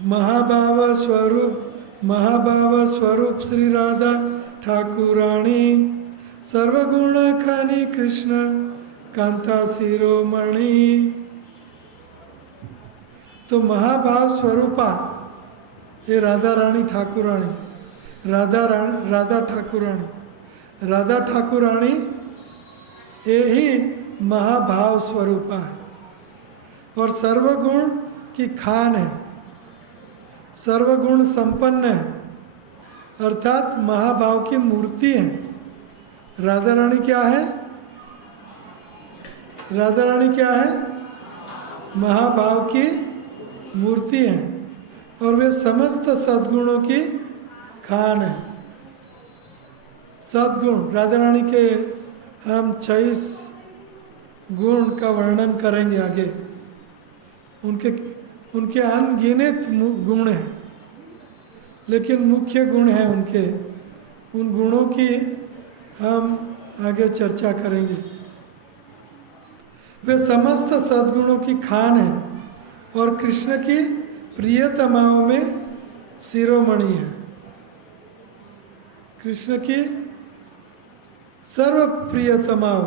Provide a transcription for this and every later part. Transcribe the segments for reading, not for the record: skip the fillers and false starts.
महाभाव स्वरूप श्री राधा ठाकुराणी सर्वगुण खानी कृष्ण कांता शिरोमणि। तो महाभाव स्वरूपा ये राधा रानी ठाकुरानी, राधा ठाकुरानी, राधा ठाकुरानी ये ही महाभाव स्वरूपा है और सर्वगुण की खान है, सर्वगुण संपन्न है, अर्थात महाभाव की मूर्ति है। राधा रानी क्या है? राधा रानी क्या है? महाभाव की मूर्ति है और वे समस्त सद्गुणों की खान है। सद्गुण राधा रानी के हम 26 गुण का वर्णन करेंगे आगे। उनके अनगिनत गुण हैं, लेकिन मुख्य गुण हैं उनके, उन गुणों की हम आगे चर्चा करेंगे। वे समस्त सद्गुणों की खान है और कृष्ण की प्रियतमाओं में शिरोमणि है। कृष्ण की सर्व प्रियतमाओं,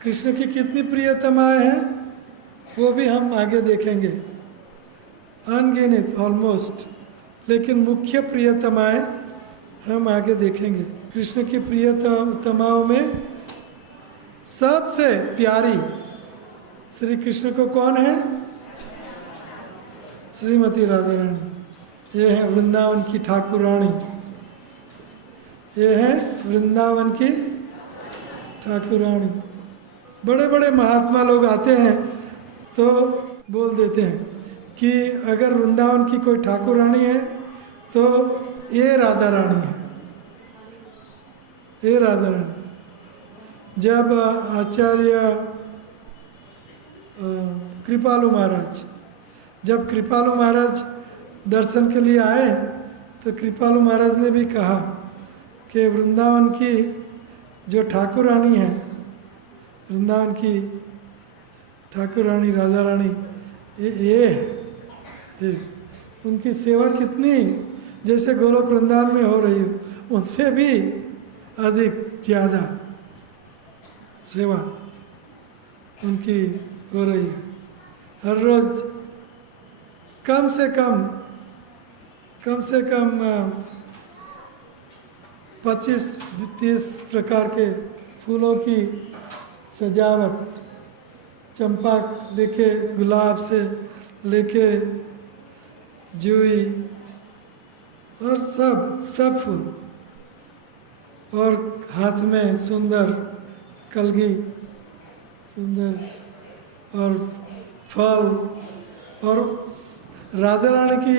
कृष्ण की कितनी प्रियतमाएं हैं वो भी हम आगे देखेंगे, अनगिनत ऑलमोस्ट, लेकिन मुख्य प्रियतमाएं हम आगे देखेंगे। कृष्ण की प्रियतमाओं में सबसे प्यारी श्री कृष्ण को कौन है? श्रीमती राधा रानी। ये है वृंदावन की ठाकुरानी, ये है वृंदावन की ठाकुरानी। बड़े बड़े महात्मा लोग आते हैं तो बोल देते हैं कि अगर वृंदावन की कोई ठाकुरानी है तो ये राधा रानी है, ये राधा रानी। जब आचार्य कृपालु महाराज, जब कृपालु महाराज दर्शन के लिए आए तो कृपालु महाराज ने भी कहा कि वृंदावन की जो ठाकुरानी है, वृंदावन की ठाकुरानी राधा रानी, ये उनकी सेवा कितनी जैसे गोलोक वृंदावन में हो रही हो, उनसे भी अधिक ज़्यादा सेवा उनकी हो रही है। हर रोज़ कम से कम 25-30 प्रकार के फूलों की सजावट, चंपा लेके, गुलाब से लेके जूही और सब फूल, और हाथ में सुंदर कलगी, सुंदर और फल। और राधा रानी की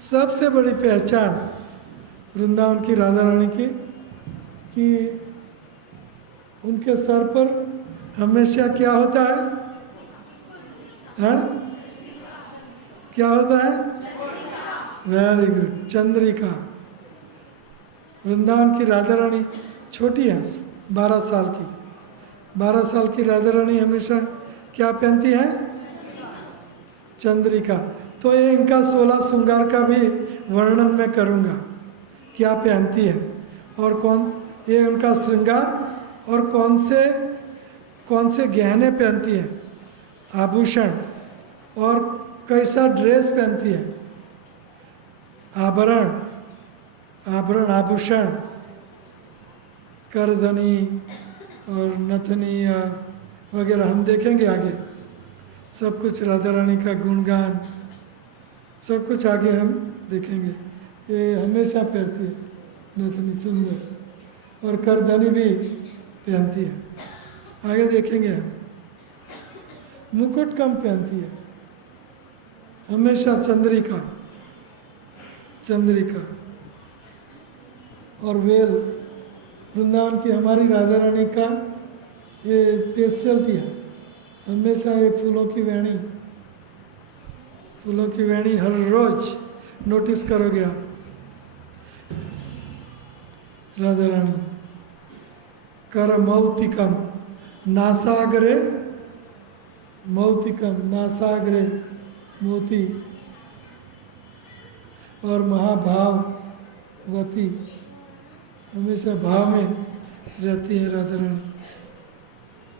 सबसे बड़ी पहचान वृंदावन की राधा रानी की कि उनके सर पर हमेशा क्या होता है? हाँ, क्या होता है? Very good, Chandrika. वृंदावन की राधा रानी छोटी है, 12 साल की। 12 साल की राधा रानी हमेशा क्या पहनती है? चंद्रिका। तो ये इनका 16 श्रृंगार का भी वर्णन मैं करूँगा, क्या पहनती है और कौन ये उनका श्रृंगार और कौन से गहने पहनती है, आभूषण, और कैसा ड्रेस पहनती है, आभूषण, करधनी और नथनी वगैरह हम देखेंगे आगे। सब कुछ राधा रानी का गुणगान, सब कुछ आगे हम देखेंगे। ये हमेशा पहनती है नथनी, सुंदर, और करधनी भी पहनती है, आगे देखेंगे हम। मुकुट कम पहनती है, हमेशा चंद्रिका, और वेल। वृंदावन की हमारी राधा रानी का ये स्पेशलिटी है, हमेशा ये फूलों की वेणी हर रोज नोटिस करोगे आप। राधा रानी कर मौतिकम नासाग्रे, मौतिकम नासाग्रे मोती, और महाभाववती, हमेशा भाव में रहती है राधा रानी।